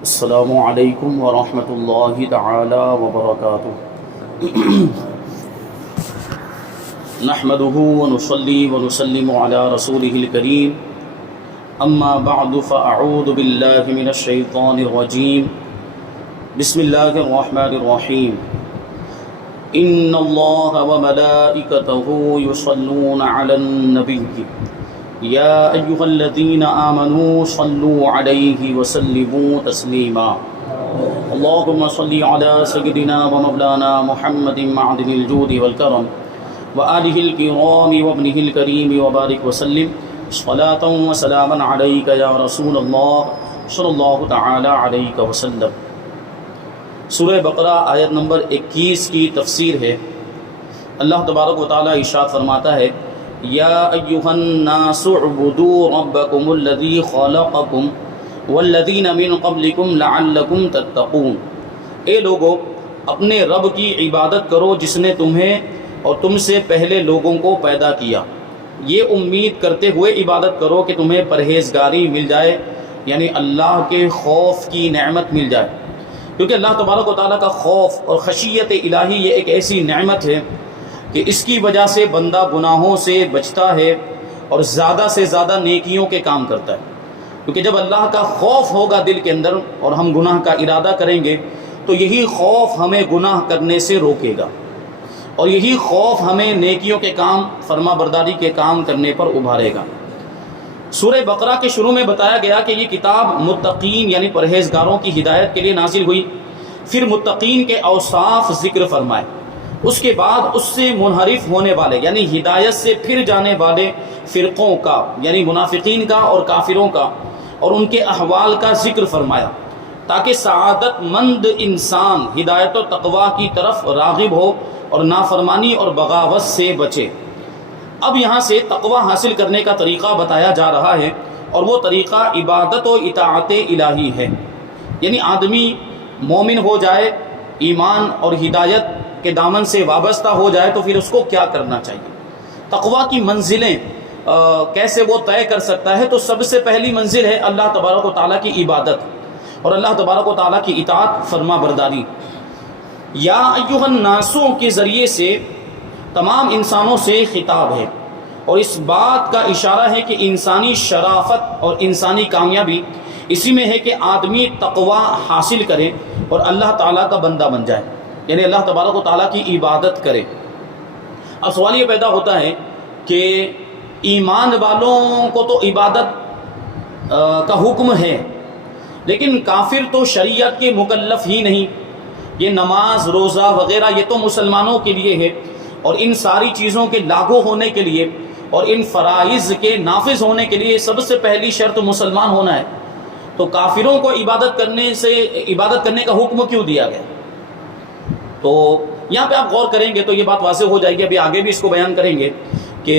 السلام علیکم ورحمۃ اللہ تعالی وبرکاتہ۔ نحمده ونصلي ونسلم على رسوله الكريم، اما بعد فاعوذ باللہ من الشیطان الرجیم، بسم اللہ الرحمن الرحیم۔ ان اللہ وملائکته یصلون علی النبی یا ایہا الذین آمنوا صلوا علیہ وسلموا تسلیما۔ اللہم صلی علی سیدنا ومولانا محمد معدن الجود والکرم وآلہ الکرام وابنہ الکریم وبارک وسلم صلاۃ وسلاما علیک یا رسول اللہ صلی اللہ تعالی علیہ وسلم۔ سورہ بقرہ آیت نمبر 21 کی تفسیر ہے۔ اللہ تبارک و تعالی ارشاد فرماتا ہے، یا ایہا الناس اعبدوا ربکم الذی خلقکم والذین من قبلکم لعلکم تتقون۔ اے لوگو، اپنے رب کی عبادت کرو جس نے تمہیں اور تم سے پہلے لوگوں کو پیدا کیا، یہ امید کرتے ہوئے عبادت کرو کہ تمہیں پرہیزگاری مل جائے، یعنی اللہ کے خوف کی نعمت مل جائے، کیونکہ اللہ تبارک و تعالیٰ کا خوف اور خشیت الہی یہ ایک ایسی نعمت ہے کہ اس کی وجہ سے بندہ گناہوں سے بچتا ہے اور زیادہ سے زیادہ نیکیوں کے کام کرتا ہے، کیونکہ جب اللہ کا خوف ہوگا دل کے اندر اور ہم گناہ کا ارادہ کریں گے تو یہی خوف ہمیں گناہ کرنے سے روکے گا، اور یہی خوف ہمیں نیکیوں کے کام، فرما برداری کے کام کرنے پر ابھارے گا۔ سورہ بقرہ کے شروع میں بتایا گیا کہ یہ کتاب متقین یعنی پرہیزگاروں کی ہدایت کے لیے نازل ہوئی، پھر متقین کے اوصاف ذکر فرمائے، اس کے بعد اس سے منحرف ہونے والے یعنی ہدایت سے پھر جانے والے فرقوں کا یعنی منافقین کا اور کافروں کا اور ان کے احوال کا ذکر فرمایا، تاکہ سعادت مند انسان ہدایت و تقوی کی طرف راغب ہو اور نافرمانی اور بغاوت سے بچے۔ اب یہاں سے تقوی حاصل کرنے کا طریقہ بتایا جا رہا ہے، اور وہ طریقہ عبادت و اطاعت الہی ہے، یعنی آدمی مومن ہو جائے، ایمان اور ہدایت کے دامن سے وابستہ ہو جائے تو پھر اس کو کیا کرنا چاہیے، تقوی کی منزلیں کیسے وہ طے کر سکتا ہے۔ تو سب سے پہلی منزل ہے اللہ تبارک و تعالیٰ کی عبادت اور اللہ تبارک و تعالیٰ کی اطاعت، فرما برداری۔ یا ایھا الناسوں کے ذریعے سے تمام انسانوں سے خطاب ہے، اور اس بات کا اشارہ ہے کہ انسانی شرافت اور انسانی کامیابی اسی میں ہے کہ آدمی تقوی حاصل کرے اور اللہ تعالیٰ کا بندہ بن جائے، یعنی اللہ تبارک و تعالیٰ کی عبادت کرے۔ اب سوال یہ پیدا ہوتا ہے کہ ایمان والوں کو تو عبادت کا حکم ہے، لیکن کافر تو شریعت کے مکلف ہی نہیں، یہ نماز روزہ وغیرہ یہ تو مسلمانوں کے لیے ہے، اور ان ساری چیزوں کے لاگو ہونے کے لیے اور ان فرائض کے نافذ ہونے کے لیے سب سے پہلی شرط مسلمان ہونا ہے، تو کافروں کو عبادت کرنے کا حکم کیوں دیا گیا؟ تو یہاں پہ آپ غور کریں گے تو یہ بات واضح ہو جائے گی، ابھی آگے بھی اس کو بیان کریں گے کہ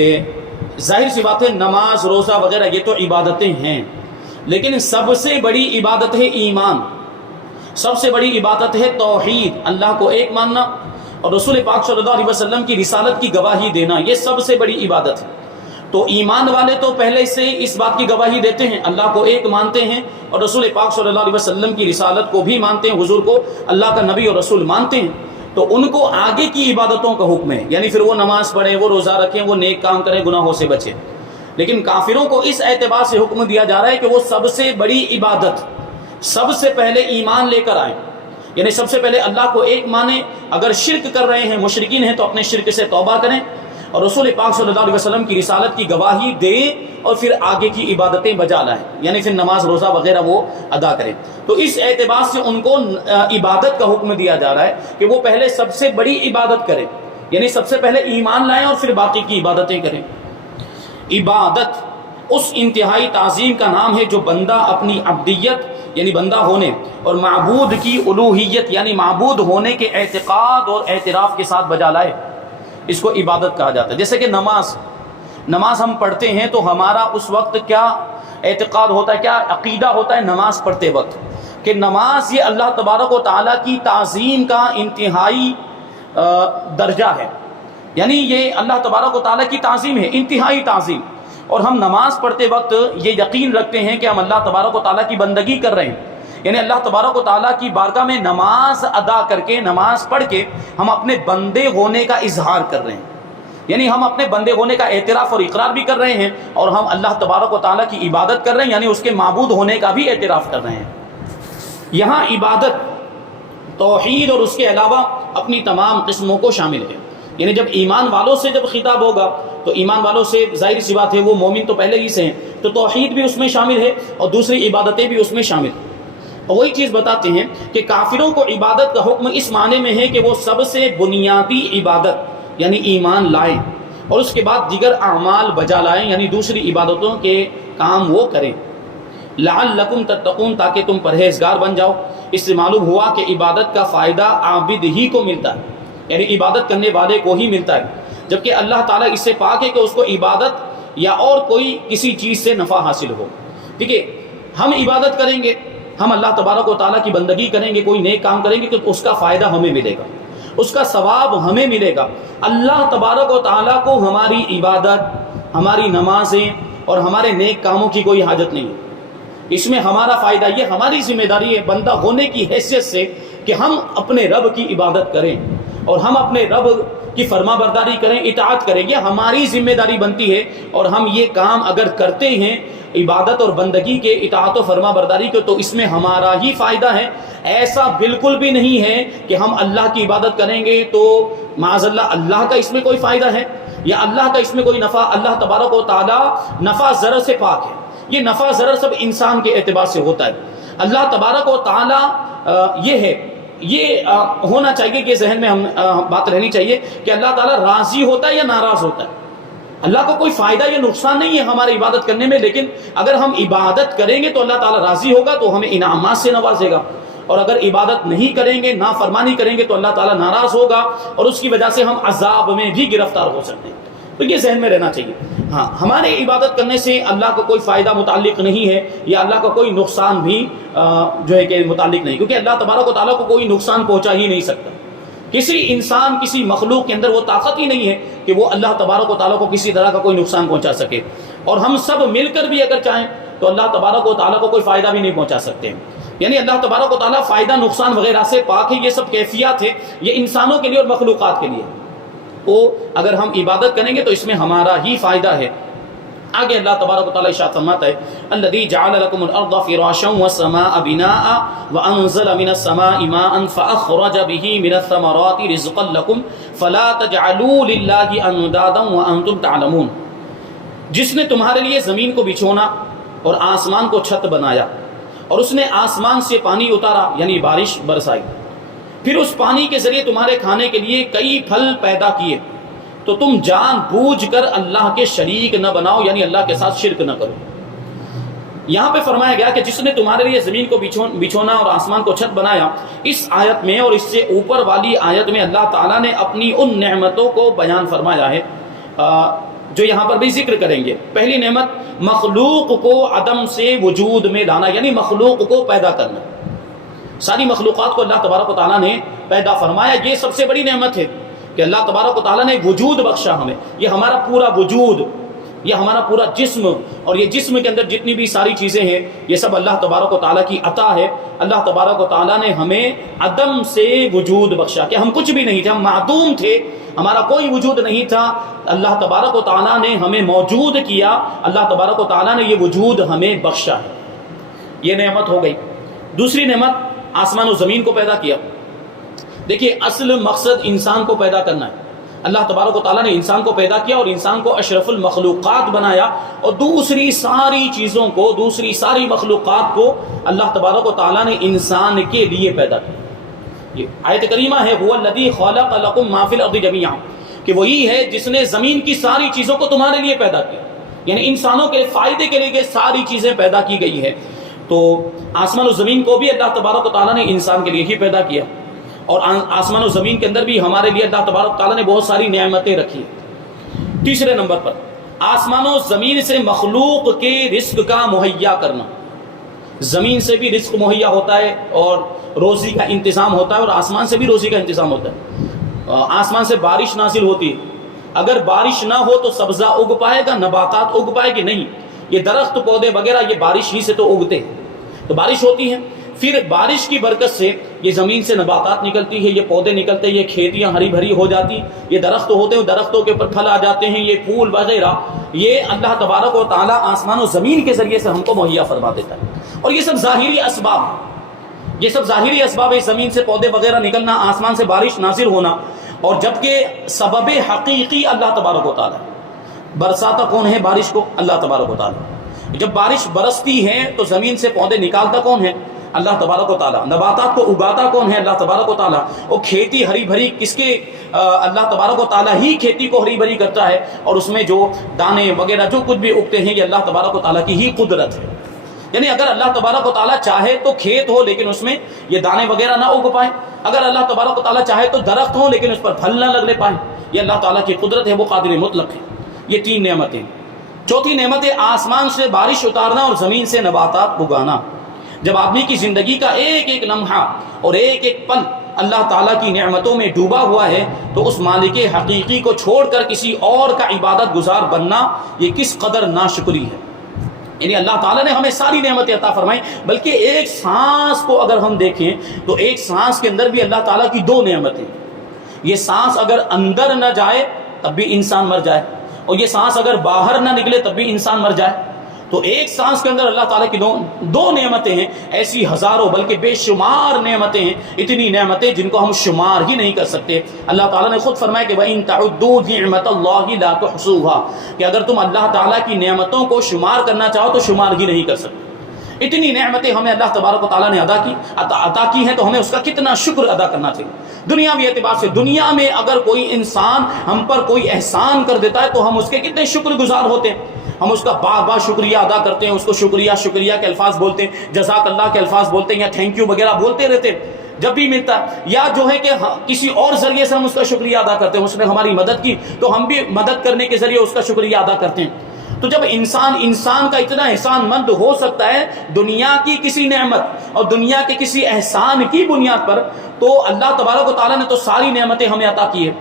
ظاہر سی بات ہے نماز روزہ وغیرہ یہ تو عبادتیں ہیں، لیکن سب سے بڑی عبادت ہے ایمان، سب سے بڑی عبادت ہے توحید، اللہ کو ایک ماننا اور رسول پاک صلی اللہ علیہ وسلم کی رسالت کی گواہی دینا، یہ سب سے بڑی عبادت ہے۔ تو ایمان والے تو پہلے سے اس بات کی گواہی دیتے ہیں، اللہ کو ایک مانتے ہیں اور رسول پاک صلی اللہ علیہ وسلم کی رسالت کو بھی مانتے ہیں، حضور کو اللہ کا نبی اور رسول مانتے ہیں، تو ان کو آگے کی عبادتوں کا حکم ہے، یعنی پھر وہ نماز پڑھیں، وہ روزہ رکھیں، وہ نیک کام کریں، گناہوں سے بچیں۔ لیکن کافروں کو اس اعتبار سے حکم دیا جا رہا ہے کہ وہ سب سے بڑی عبادت سب سے پہلے ایمان لے کر آئیں، یعنی سب سے پہلے اللہ کو ایک مانیں، اگر شرک کر رہے ہیں، مشرکین ہیں، تو اپنے شرک سے توبہ کریں اور رسول پاک صلی اللہ علیہ وسلم کی رسالت کی گواہی دیں، اور پھر آگے کی عبادتیں بجا لائیں، یعنی پھر نماز روزہ وغیرہ وہ ادا کریں۔ تو اس اعتبار سے ان کو عبادت کا حکم دیا جا رہا ہے کہ وہ پہلے سب سے بڑی عبادت کریں، یعنی سب سے پہلے ایمان لائیں اور پھر باقی کی عبادتیں کریں۔ عبادت اس انتہائی تعظیم کا نام ہے جو بندہ اپنی عبدیت یعنی بندہ ہونے اور معبود کی الوہیت یعنی معبود ہونے کے اعتقاد اور اعتراف کے ساتھ بجا لائے، اس کو عبادت کہا جاتا ہے۔ جیسے کہ نماز ہم پڑھتے ہیں تو ہمارا اس وقت کیا اعتقاد ہوتا ہے، کیا عقیدہ ہوتا ہے نماز پڑھتے وقت، کہ نماز یہ اللہ تبارک و تعالیٰ کی تعظیم کا انتہائی درجہ ہے، یعنی یہ اللہ تبارک و تعالیٰ کی تعظیم ہے، انتہائی تعظیم، اور ہم نماز پڑھتے وقت یہ یقین رکھتے ہیں کہ ہم اللہ تبارک و تعالیٰ کی بندگی کر رہے ہیں، یعنی اللہ تبارک و تعالیٰ کی بارگاہ میں نماز ادا کر کے، نماز پڑھ کے ہم اپنے بندے ہونے کا اظہار کر رہے ہیں، یعنی ہم اپنے بندے ہونے کا اعتراف اور اقرار بھی کر رہے ہیں، اور ہم اللہ تبارک و تعالیٰ کی عبادت کر رہے ہیں، یعنی اس کے معبود ہونے کا بھی اعتراف کر رہے ہیں۔ یہاں عبادت، توحید اور اس کے علاوہ اپنی تمام قسموں کو شامل ہے، یعنی جب ایمان والوں سے جب خطاب ہوگا تو ایمان والوں سے ظاہر سی بات ہے وہ مومن تو پہلے ہی سے ہیں، تو توحید بھی اس میں شامل ہے اور دوسری عبادتیں بھی اس میں شامل ہیں۔ اور وہی چیز بتاتے ہیں کہ کافروں کو عبادت کا حکم اس معنی میں ہے کہ وہ سب سے بنیادی عبادت یعنی ایمان لائیں اور اس کے بعد دیگر اعمال بجا لائیں، یعنی دوسری عبادتوں کے کام وہ کریں۔ لعلکم تتقون، تاکہ تم پرہیزگار بن جاؤ۔ اس سے معلوم ہوا کہ عبادت کا فائدہ عابد ہی کو ملتا ہے، یعنی عبادت کرنے والے کو ہی ملتا ہے، جبکہ اللہ تعالیٰ اس سے پاک ہے کہ اس کو عبادت یا اور کوئی کسی چیز سے نفع حاصل ہو۔ ٹھیک ہے، ہم عبادت کریں گے، ہم اللہ تبارک و تعالیٰ کی بندگی کریں گے، کوئی نیک کام کریں گے تو اس کا فائدہ ہمیں ملے گا، اس کا ثواب ہمیں ملے گا۔ اللہ تبارک و تعالیٰ کو ہماری عبادت، ہماری نمازیں اور ہمارے نیک کاموں کی کوئی حاجت نہیں ہے، اس میں ہمارا فائدہ، یہ ہماری ذمہ داری ہے بندہ ہونے کی حیثیت سے کہ ہم اپنے رب کی عبادت کریں اور ہم اپنے رب کی فرما برداری کریں، اطاعت کریں، یہ ہماری ذمہ داری بنتی ہے۔ اور ہم یہ کام اگر کرتے ہیں عبادت اور بندگی کے، اطاعت و فرما برداری کے، تو اس میں ہمارا ہی فائدہ ہے۔ ایسا بالکل بھی نہیں ہے کہ ہم اللہ کی عبادت کریں گے تو معاذ اللہ کا اس میں کوئی فائدہ ہے یا اللہ کا اس میں کوئی نفع۔ اللہ تبارک و تعالیٰ نفع ضرر سے پاک ہے، یہ نفع ضرر سب انسان کے اعتبار سے ہوتا ہے۔ اللہ تبارک و تعالیٰ یہ ہے، یہ ہونا چاہیے کہ ذہن میں ہم بات رہنی چاہیے کہ اللہ تعالیٰ راضی ہوتا ہے یا ناراض ہوتا ہے۔ اللہ کو کوئی فائدہ یا نقصان نہیں ہے ہماری عبادت کرنے میں، لیکن اگر ہم عبادت کریں گے تو اللہ تعالیٰ راضی ہوگا تو ہمیں انعامات سے نوازے گا، اور اگر عبادت نہیں کریں گے، نافرمانی کریں گے تو اللہ تعالیٰ ناراض ہوگا اور اس کی وجہ سے ہم عذاب میں بھی گرفتار ہو سکتے ہیں۔ تو یہ ذہن میں رہنا چاہیے۔ ہاں، ہمارے عبادت کرنے سے اللہ کو کوئی فائدہ متعلق نہیں ہے یا اللہ کا کوئی نقصان بھی جو ہے کہ متعلق نہیں، کیونکہ اللہ تبارک و تعالیٰ کو کوئی نقصان پہنچا ہی نہیں سکتا۔ کسی انسان، کسی مخلوق کے اندر وہ طاقت ہی نہیں ہے کہ وہ اللہ تبارک و تعالیٰ کو کسی طرح کا کوئی نقصان پہنچا سکے، اور ہم سب مل کر بھی اگر چاہیں تو اللہ تبارک و تعالیٰ کو کوئی فائدہ بھی نہیں پہنچا سکتے۔ یعنی اللہ تبارک و تعالیٰ فائدہ نقصان وغیرہ سے پاک ہے، یہ سب کیفیات ہے، یہ انسانوں کے لیے اور مخلوقات کے لیے۔ تو اگر ہم عبادت کریں گے تو اس میں ہمارا ہی فائدہ ہے۔ آگے اللہ تبارک و تعالیٰ ارشاد فرماتا ہے الذی جعل لکم الارض فراشا والسماء بناء وانزل من السماء ماء فاخرج به من الثمرات رزقا لکم فلا تجعلوا للہ اندادا وانتم تعلمون۔ جس نے تمہارے لیے زمین کو بچھونا اور آسمان کو چھت بنایا، اور اس نے آسمان سے پانی اتارا یعنی بارش برسائی، پھر اس پانی کے ذریعے تمہارے کھانے کے لیے کئی پھل پیدا کیے، تو تم جان بوجھ کر اللہ کے شریک نہ بناؤ، یعنی اللہ کے ساتھ شرک نہ کرو۔ یہاں پہ فرمایا گیا کہ جس نے تمہارے لیے زمین کو بچھونا اور آسمان کو چھت بنایا، اس آیت میں اور اس سے اوپر والی آیت میں اللہ تعالیٰ نے اپنی ان نعمتوں کو بیان فرمایا ہے جو یہاں پر بھی ذکر کریں گے۔ پہلی نعمت مخلوق کو عدم سے وجود میں لانا، یعنی مخلوق کو پیدا کرنا۔ ساری مخلوقات کو اللہ تبارک و تعالیٰ نے پیدا فرمایا، یہ سب سے بڑی نعمت ہے کہ اللہ تبارک و تعالیٰ نے وجود بخشا ہمیں۔ یہ ہمارا پورا وجود، یہ ہمارا پورا جسم، اور یہ جسم کے اندر جتنی بھی ساری چیزیں ہیں یہ سب اللہ تبارک و تعالیٰ کی عطا ہے۔ اللہ تبارک و تعالیٰ نے ہمیں عدم سے وجود بخشا کہ ہم کچھ بھی نہیں تھے، ہم معدوم تھے، ہمارا کوئی وجود نہیں تھا، اللہ تبارک و تعالیٰ نے ہمیں موجود کیا، اللہ تبارک و تعالیٰ نے یہ وجود ہمیں بخشا ہے، یہ نعمت ہو گئی۔ دوسری نعمت آسمان و زمین کو پیدا کیا۔ دیکھیے اصل مقصد انسان کو پیدا کرنا ہے۔ اللہ تبارک و تعالیٰ نے انسان کو پیدا کیا اور انسان کو اشرف المخلوقات بنایا، اور دوسری ساری چیزوں کو، دوسری ساری مخلوقات کو اللہ تبارک و تعالیٰ نے انسان کے لیے پیدا کیا۔ یہ آیت کریمہ ہے هو الذی خلق لکم ما فی الارض جمیعا، کہ وہی ہے جس نے زمین کی ساری چیزوں کو تمہارے لیے پیدا کیا، یعنی انسانوں کے فائدے کے لیے ساری چیزیں پیدا کی گئی ہے۔ تو آسمان و زمین کو بھی اللہ تبارک و تعالیٰ نے انسان کے لیے ہی پیدا کیا، اور آسمان و زمین کے اندر بھی ہمارے لیے اللہ تبارک و تعالیٰ نے بہت ساری نعمتیں رکھی۔ تیسرے نمبر پر آسمان و زمین سے مخلوق کے رزق کا مہیا کرنا۔ زمین سے بھی رزق مہیا ہوتا ہے اور روزی کا انتظام ہوتا ہے، اور آسمان سے بھی روزی کا انتظام ہوتا ہے۔ آسمان سے بارش نازل ہوتی ہے، اگر بارش نہ ہو تو سبزہ اگ پائے گا، نباتات اگ پائے گی نہیں، یہ درخت پودے وغیرہ یہ بارش ہی سے تو اگتے ہیں۔ تو بارش ہوتی ہے، پھر بارش کی برکت سے یہ زمین سے نباتات نکلتی ہے، یہ پودے نکلتے ہیں، یہ کھیتیاں ہری بھری ہو جاتی، یہ درخت ہوتے ہیں، درختوں کے اوپر پھل آ جاتے ہیں، یہ پھول وغیرہ، یہ اللہ تبارک و تعالیٰ آسمان و زمین کے ذریعے سے ہم کو مہیا فرما دیتا ہے۔ اور یہ سب ظاہری اسباب ہیں، یہ سب ظاہری اسباب ہے، زمین سے پودے وغیرہ نکلنا، آسمان سے بارش نازل ہونا، اور جبکہ سبب حقیقی اللہ تبارک و تعالیٰ ہے۔ برساتا کون ہے بارش کو؟ اللہ تبارک و تعالیٰ۔ جب بارش برستی ہے تو زمین سے پودے نکالتا کون ہے؟ اللہ تبارک و تعالیٰ۔ نباتات کو اگاتا کون ہے؟ اللہ تبارک و تعالیٰ۔ اور کھیتی ہری بھری کس کے؟ اللہ تبارک و تعالیٰ ہی کھیتی کو ہری بھری کرتا ہے، اور اس میں جو دانے وغیرہ جو کچھ بھی اگتے ہیں یہ اللہ تبارک و تعالیٰ کی ہی قدرت ہے۔ یعنی اگر اللہ تبارک و تعالیٰ چاہے تو کھیت ہو لیکن اس میں یہ دانے وغیرہ نہ اگ پائیں، اگر اللہ تبارک و تعالیٰ چاہے تو درخت ہو لیکن اس پر پھل نہ لگنے پائیں، یہ اللہ تعالیٰ کی قدرت ہے، وہ قادر مطلق ہے۔ یہ تین نعمتیں۔ چوتھی نعمت ہے آسمان سے بارش اتارنا اور زمین سے نباتات اگانا۔ جب آدمی کی زندگی کا ایک ایک لمحہ اور ایک ایک پل اللہ تعالیٰ کی نعمتوں میں ڈوبا ہوا ہے تو اس مالک حقیقی کو چھوڑ کر کسی اور کا عبادت گزار بننا یہ کس قدر ناشکری ہے۔ یعنی اللہ تعالیٰ نے ہمیں ساری نعمتیں عطا فرمائیں، بلکہ ایک سانس کو اگر ہم دیکھیں تو ایک سانس کے اندر بھی اللہ تعالیٰ کی دو نعمتیں۔ یہ سانس اگر اندر نہ جائے تب بھی انسان مر جائے، اور یہ سانس اگر باہر نہ نکلے تب بھی انسان مر جائے۔ تو ایک سانس کے اندر اللہ تعالیٰ کی دو نعمتیں ہیں، ایسی ہزاروں بلکہ بے شمار نعمتیں ہیں، اتنی نعمتیں جن کو ہم شمار ہی نہیں کر سکتے۔ اللہ تعالیٰ نے خود فرمایا کہ وَإِن تَعُدُّوا نِعْمَةَ اللَّهِ لَا تُحْصُوهَا، کہ اگر تم اللہ تعالیٰ کی نعمتوں کو شمار کرنا چاہو تو شمار ہی نہیں کر سکتے۔ اتنی نعمتیں ہمیں اللہ تبارک و تعالیٰ نے عطا کی ہیں، تو ہمیں اس کا کتنا شکر ادا کرنا چاہیے۔ دنیاوی اعتبار سے دنیا میں اگر کوئی انسان ہم پر کوئی احسان کر دیتا ہے تو ہم اس کے کتنے شکر گزار ہوتے ہیں، ہم اس کا بار بار شکریہ ادا کرتے ہیں، اس کو شکریہ شکریہ کے الفاظ بولتے ہیں، جزاک اللہ کے الفاظ بولتے ہیں، یا تھینک یو وغیرہ بولتے رہتے ہیں جب بھی ملتا ہے، یا جو ہے کہ کسی اور ذریعے سے ہم اس کا شکریہ ادا کرتے ہیں، اس نے ہماری مدد کی تو ہم بھی مدد کرنے کے ذریعے اس کا شکریہ ادا کرتے ہیں۔ تو جب انسان کا اتنا احسان مند ہو سکتا ہے دنیا کی کسی نعمت اور دنیا کے کسی احسان کی بنیاد پر، تو اللہ تبارک و تعالیٰ نے تو ساری نعمتیں ہمیں عطا کی ہے۔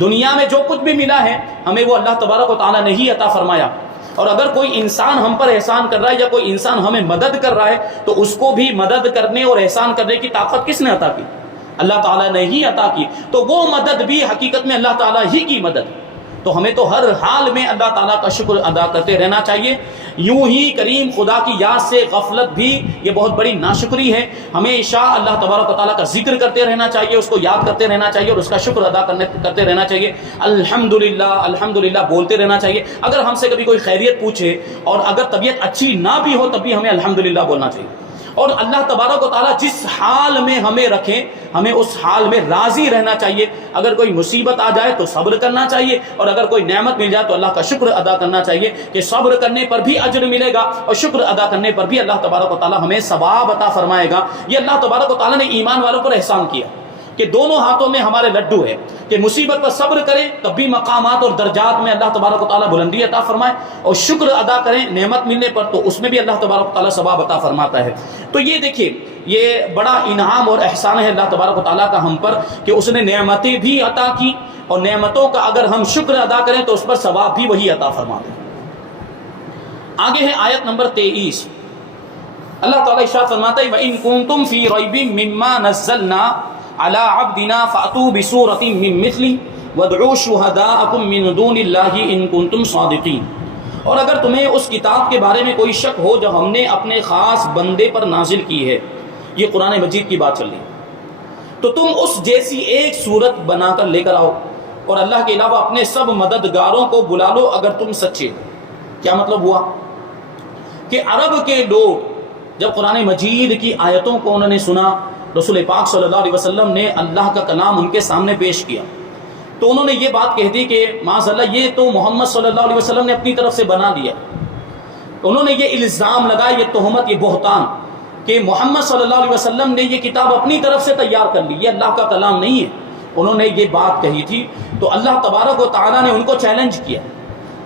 دنیا میں جو کچھ بھی ملا ہے ہمیں وہ اللہ تبارک و تعالیٰ نے ہی عطا فرمایا، اور اگر کوئی انسان ہم پر احسان کر رہا ہے یا کوئی انسان ہمیں مدد کر رہا ہے تو اس کو بھی مدد کرنے اور احسان کرنے کی طاقت کس نے عطا کی؟ اللہ تعالیٰ نے ہی عطا کی۔ تو وہ مدد بھی حقیقت میں اللہ تعالیٰ ہی کی مدد، تو ہمیں تو ہر حال میں اللہ تعالیٰ کا شکر ادا کرتے رہنا چاہیے۔ یوں ہی کریم خدا کی یاد سے غفلت بھی یہ بہت بڑی ناشکری ہے۔ ہمیشہ اللہ تبارک و تعالیٰ کا ذکر کرتے رہنا چاہیے، اس کو یاد کرتے رہنا چاہیے اور اس کا شکر ادا کرتے رہنا چاہیے۔ الحمدللہ الحمدللہ بولتے رہنا چاہیے۔ اگر ہم سے کبھی کوئی خیریت پوچھے اور اگر طبیعت اچھی نہ بھی ہو تب بھی ہمیں الحمدللہ بولنا چاہیے، اور اللہ تبارک و تعالیٰ جس حال میں ہمیں رکھیں ہمیں اس حال میں راضی رہنا چاہیے۔ اگر کوئی مصیبت آ جائے تو صبر کرنا چاہیے، اور اگر کوئی نعمت مل جائے تو اللہ کا شکر ادا کرنا چاہیے کہ صبر کرنے پر بھی اجر ملے گا اور شکر ادا کرنے پر بھی اللہ تبارک و تعالیٰ ہمیں ثواب عطا فرمائے گا۔ یہ اللہ تبارک و تعالیٰ نے ایمان والوں پر احسان کیا کہ دونوں ہاتھوں میں ہمارے لڈو ہے کہ مصیبت پر صبر کریں تب بھی مقامات اور درجات میں اللہ تبارک و تعالیٰ بلندی عطا فرمائے، اور شکر ادا کریں نعمت ملنے پر تو اس میں بھی اللہ تبارک و تعالیٰ ثواب عطا فرماتا ہے۔ تو یہ دیکھیے یہ بڑا انعام اور احسان ہے اللہ تبارک و تعالیٰ کا ہم پر کہ اس نے نعمتیں بھی عطا کی، اور نعمتوں کا اگر ہم شکر ادا کریں تو اس پر ثواب بھی وہی عطا فرما دے۔ آگے ہے آیت نمبر 23، اللہ تعالیٰ ارشاد فرماتا ہے وَإِن كُنتُمْ فِي رَيْبٍ مِّمَّا نَزَّلْنَا عَلَىٰ عَبْدِنَا فَأْتُوا بِسُورَةٍ مِّن مِّثْلِهِ وَادْعُوا شُهَدَاءَكُم مِّن دُونِ اللَّهِ إِن كُنتُمْ صَادِقِينَ۔ اور اگر تمہیں اس کتاب کے بارے میں کوئی شک ہو جو ہم نے اپنے خاص بندے پر نازل کی ہے، یہ قرآن مجید کی بات چل رہی ہے، تو تم اس جیسی ایک صورت بنا کر لے کر آؤ اور اللہ کے علاوہ اپنے سب مددگاروں کو بلا لو اگر تم سچے ہو۔ کیا مطلب ہوا کہ عرب کے لوگ جب قرآن مجید کی آیتوں کو انہوں نے سنا، رسول پاک صلی اللہ علیہ وسلم نے اللہ کا کلام ان کے سامنے پیش کیا، تو انہوں نے یہ بات کہہ دی کہ معاذ اللہ یہ تو محمد صلی اللہ علیہ وسلم نے اپنی طرف سے بنا لیا۔ انہوں نے یہ الزام لگایا، یہ تہمت، یہ بہتان کہ محمد صلی اللہ علیہ وسلم نے یہ کتاب اپنی طرف سے تیار کر لی، یہ اللہ کا کلام نہیں ہے۔ انہوں نے یہ بات کہی تھی، تو اللہ تبارک و تعالیٰ نے ان کو چیلنج کیا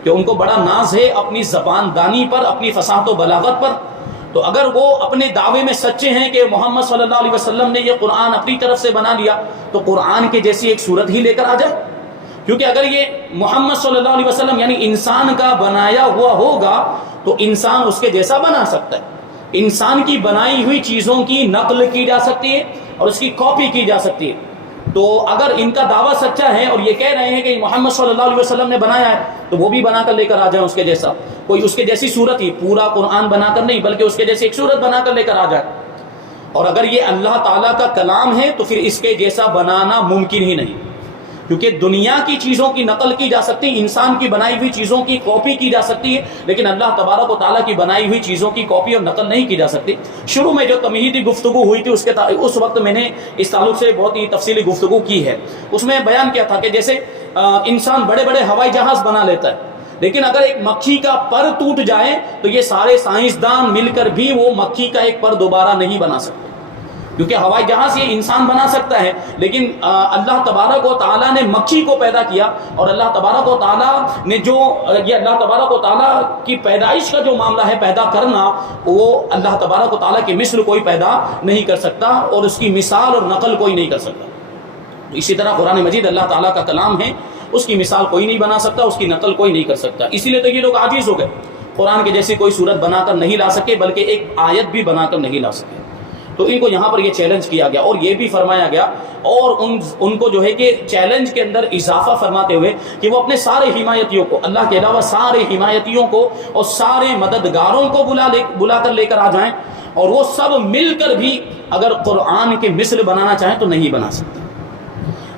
کہ ان کو بڑا ناز ہے اپنی زبان دانی پر، اپنی فصاحت و بلاغت پر، تو اگر وہ اپنے دعوے میں سچے ہیں کہ محمد صلی اللہ علیہ وسلم نے یہ قرآن اپنی طرف سے بنا لیا تو قرآن کے جیسی ایک صورت ہی لے کر آ جائے، کیونکہ اگر یہ محمد صلی اللہ علیہ وسلم یعنی انسان کا بنایا ہوا ہوگا تو انسان اس کے جیسا بنا سکتا ہے، انسان کی بنائی ہوئی چیزوں کی نقل کی جا سکتی ہے اور اس کی کاپی کی جا سکتی ہے۔ تو اگر ان کا دعویٰ سچا ہے اور یہ کہہ رہے ہیں کہ محمد صلی اللہ علیہ وسلم نے بنایا ہے، تو وہ بھی بنا کر لے کر آ جائیں اس کے جیسا، کوئی اس کے جیسی صورت ہی، پورا قرآن بنا کر نہیں بلکہ اس کے جیسی ایک صورت بنا کر لے کر آ جائے۔ اور اگر یہ اللہ تعالیٰ کا کلام ہے تو پھر اس کے جیسا بنانا ممکن ہی نہیں، کیونکہ دنیا کی چیزوں کی نقل کی جا سکتی، انسان کی بنائی ہوئی چیزوں کی کاپی کی جا سکتی ہے، لیکن اللہ تبارک و تعالیٰ کی بنائی ہوئی چیزوں کی کاپی اور نقل نہیں کی جا سکتی۔ شروع میں جو تمہیدی گفتگو ہوئی تھی اس وقت میں نے اس تعلق سے بہت ہی تفصیلی گفتگو کی ہے۔ اس میں بیان کیا تھا کہ جیسے انسان بڑے بڑے ہوائی جہاز بنا لیتا ہے، لیکن اگر ایک مکھی کا پر ٹوٹ جائے تو یہ سارے سائنسدان مل کر بھی وہ مکھی کا ایک پر دوبارہ نہیں بنا سکتے، کیونکہ ہوائی جہاز یہ انسان بنا سکتا ہے، لیکن اللہ تبارک و تعالیٰ نے مکھی کو پیدا کیا، اور اللہ تبارک و تعالیٰ نے یہ اللہ تبارک و تعالیٰ کی پیدائش کا جو معاملہ ہے، پیدا کرنا، وہ اللہ تبارک و تعالیٰ کی مثل کوئی پیدا نہیں کر سکتا، اور اس کی مثال اور نقل کوئی نہیں کر سکتا۔ اسی طرح قرآن مجید اللہ تعالیٰ کا کلام ہے، اس کی مثال کوئی نہیں بنا سکتا، اس کی نقل کوئی نہیں کر سکتا۔ اسی لیے تو یہ لوگ عاجز ہو گئے، قرآن کے جیسی کوئی صورت بنا کر نہیں لا سکے، بلکہ ایک آیت بھی بنا کر نہیں لا سکے۔ تو ان کو یہاں پر یہ چیلنج کیا گیا، اور یہ بھی فرمایا گیا، اور ان کو جو ہے کہ چیلنج کے اندر اضافہ فرماتے ہوئے کہ وہ اپنے سارے حمایتیوں کو، اللہ کے علاوہ سارے حمایتیوں کو اور سارے مددگاروں کو بلا کر لے کر آ جائیں، اور وہ سب مل کر بھی اگر قرآن کے مثل بنانا چاہیں تو نہیں بنا سکتے۔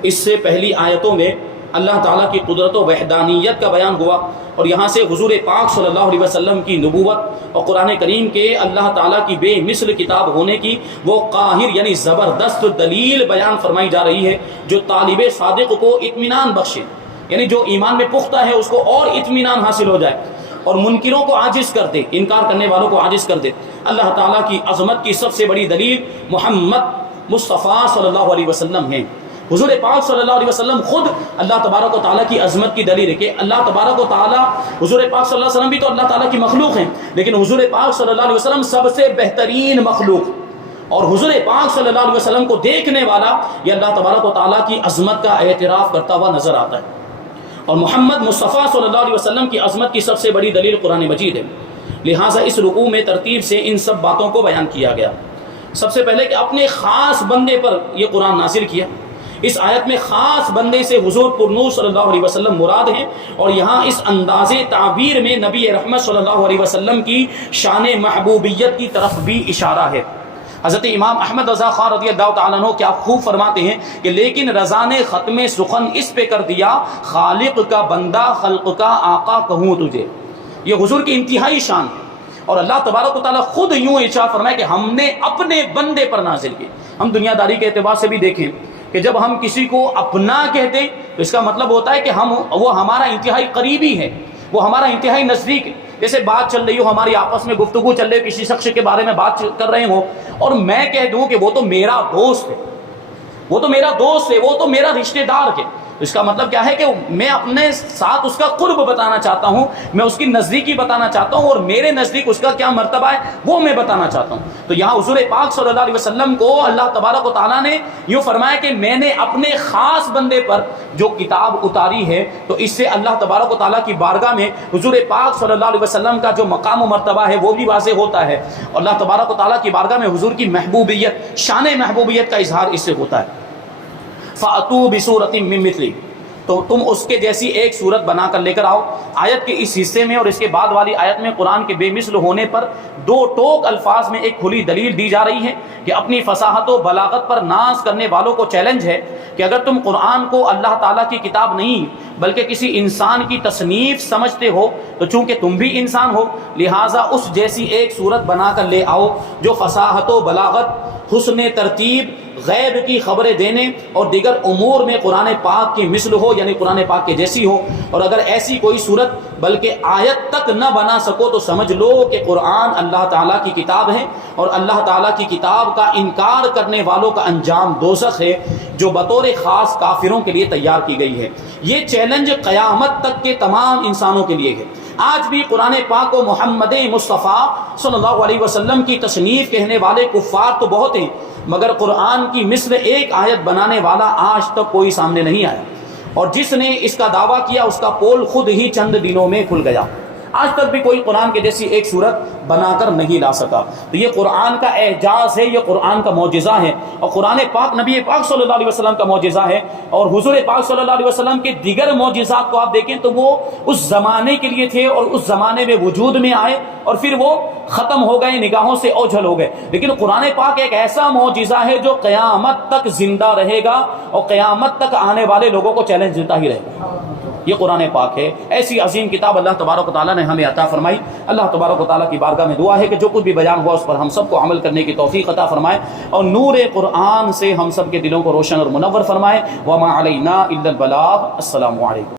اس سے پہلی آیتوں میں اللہ تعالیٰ کی قدرت و وحدانیت کا بیان ہوا، اور یہاں سے حضور پاک صلی اللہ علیہ وسلم کی نبوت اور قرآن کریم کے اللہ تعالیٰ کی بے مثل کتاب ہونے کی وہ قاہر یعنی زبردست دلیل بیان فرمائی جا رہی ہے، جو طالب صادق کو اطمینان بخشے، یعنی جو ایمان میں پختہ ہے اس کو اور اطمینان حاصل ہو جائے، اور منکروں کو عاجز کر دے، انکار کرنے والوں کو عاجز کر دے۔ اللہ تعالیٰ کی عظمت کی سب سے بڑی دلیل محمد مصطفیٰ صلی اللہ علیہ وسلم ہیں۔ حضور پاک صلی اللہ علیہ وسلم خود اللہ تبارک و تعالیٰ کی عظمت کی دلیل ہے کہ اللہ تبارک و تعالیٰ، حضور پاک صلی اللہ علیہ وسلم بھی تو اللہ تعالیٰ کی مخلوق ہیں، لیکن حضور پاک صلی اللہ علیہ وسلم سب سے بہترین مخلوق، اور حضور پاک صلی اللہ علیہ وسلم کو دیکھنے والا یہ اللہ تبارک و تعالیٰ کی عظمت کا اعتراف کرتا ہوا نظر آتا ہے۔ اور محمد مصطفیٰ صلی اللہ علیہ وسلم کی عظمت کی سب سے بڑی دلیل قرآن مجید ہے، لہٰذا اس رکوع میں ترتیب سے ان سب باتوں کو بیان کیا گیا۔ سب سے پہلے کہ اپنے خاص بندے پر یہ قرآن نازل کیا، اس آیت میں خاص بندے سے حضور پرنور صلی اللہ علیہ وسلم مراد ہیں، اور یہاں اس انداز تعبیر میں نبی رحمت صلی اللہ علیہ وسلم کی شان محبوبیت کی طرف بھی اشارہ ہے۔ حضرت امام احمد رضا خان رضی اللہ تعالیٰ عنہ کیا خوب فرماتے ہیں کہ لیکن رضا نے ختم سخن اس پہ کر دیا، خالق کا بندہ خلق کا آقا کہوں تجھے۔ یہ حضور کی انتہائی شان ہے، اور اللہ تبارک و تعالیٰ خود یوں ارشاد فرمائے کہ ہم نے اپنے بندے پر نازل کی۔ ہم دنیا داری کے اعتبار سے بھی دیکھیں کہ جب ہم کسی کو اپنا کہتے ہیں تو اس کا مطلب ہوتا ہے کہ وہ ہمارا انتہائی قریبی ہے، وہ ہمارا انتہائی نزدیک ہے۔ جیسے بات چل رہی ہو، ہماری آپس میں گفتگو چل رہی ہے، کسی شخص کے بارے میں بات کر رہے ہوں، اور میں کہہ دوں کہ وہ تو میرا دوست ہے، وہ تو میرا دوست ہے، وہ تو میرا رشتہ دار ہے، اس کا مطلب کیا ہے کہ میں اپنے ساتھ اس کا قرب بتانا چاہتا ہوں، میں اس کی نزدیکی بتانا چاہتا ہوں، اور میرے نزدیک اس کا کیا مرتبہ ہے وہ میں بتانا چاہتا ہوں۔ تو یہاں حضور پاک صلی اللہ علیہ وسلم کو اللہ تبارک و تعالیٰ نے یوں فرمایا کہ میں نے اپنے خاص بندے پر جو کتاب اتاری ہے، تو اس سے اللہ تبارک و تعالیٰ کی بارگاہ میں حضور پاک صلی اللہ علیہ وسلم کا جو مقام و مرتبہ ہے وہ بھی واضح ہوتا ہے، اور اللہ تبارک و تعالیٰ کی بارگاہ میں حضور کی محبوبیت، شان محبوبیت کا اظہار اس سے ہوتا ہے۔ فَأْتُوا بِسُورَةٍ مِّن مِّثْلِهِ، تو تم اس کے جیسی ایک صورت بنا کر لے کر آؤ۔ آیت کے اس حصے میں اور اس کے بعد والی آیت میں قرآن کے بے مثل ہونے پر دو ٹوک الفاظ میں ایک کھلی دلیل دی جا رہی ہے کہ اپنی فصاحت و بلاغت پر ناز کرنے والوں کو چیلنج ہے کہ اگر تم قرآن کو اللہ تعالیٰ کی کتاب نہیں بلکہ کسی انسان کی تصنیف سمجھتے ہو، تو چونکہ تم بھی انسان ہو لہٰذا اس جیسی ایک صورت بنا کر لے آؤ جو فصاحت و بلاغت، حسن ترتیب، غیب کی خبریں دینے اور دیگر امور میں قرآن پاک کی مثل ہو، یعنی قرآن پاک کے جیسی ہو۔ اور اگر ایسی کوئی صورت بلکہ آیت تک نہ بنا سکو تو سمجھ لو کہ قرآن اللہ تعالیٰ کی کتاب ہے، اور اللہ تعالیٰ کی کتاب کا انکار کرنے والوں کا انجام دوزخ ہے، جو بطور خاص کافروں کے لیے تیار کی گئی ہے۔ یہ چیلنج قیامت تک کے تمام انسانوں کے لیے ہے۔ آج بھی قرآن پاک کو محمد مصطفیٰ صلی اللہ علیہ وسلم کی تصنیف کہنے والے کفار تو بہت ہیں، مگر قرآن کی مثل ایک آیت بنانے والا آج تک کوئی سامنے نہیں آیا، اور جس نے اس کا دعویٰ کیا اس کا پول خود ہی چند دنوں میں کھل گیا۔ آج تک بھی کوئی قرآن کے جیسی ایک صورت بنا کر نہیں لا سکا۔ تو یہ قرآن کا اعجاز ہے، یہ قرآن کا معجزہ ہے، اور قرآن پاک نبی پاک صلی اللہ علیہ وسلم کا معجزہ ہے۔ اور حضور پاک صلی اللہ علیہ وسلم کے دیگر معجزات کو آپ دیکھیں تو وہ اس زمانے کے لیے تھے اور اس زمانے میں وجود میں آئے اور پھر وہ ختم ہو گئے، نگاہوں سے اوجھل ہو گئے۔ لیکن قرآن پاک ایک ایسا معجزہ ہے جو قیامت تک زندہ رہے گا اور قیامت تک آنے والے لوگوں کو چیلنج دیتا ہی رہے گا۔ یہ قرآن پاک ہے، ایسی عظیم کتاب اللہ تبارک و تعالیٰ نے ہمیں عطا فرمائی۔ اللہ تبارک و تعالیٰ کی بارگاہ میں دعا ہے کہ جو کچھ بھی بیان ہوا اس پر ہم سب کو عمل کرنے کی توفیق عطا فرمائے اور نور قرآن سے ہم سب کے دلوں کو روشن اور منور فرمائے۔ وما علینا الا البلاغ۔ السلام علیکم۔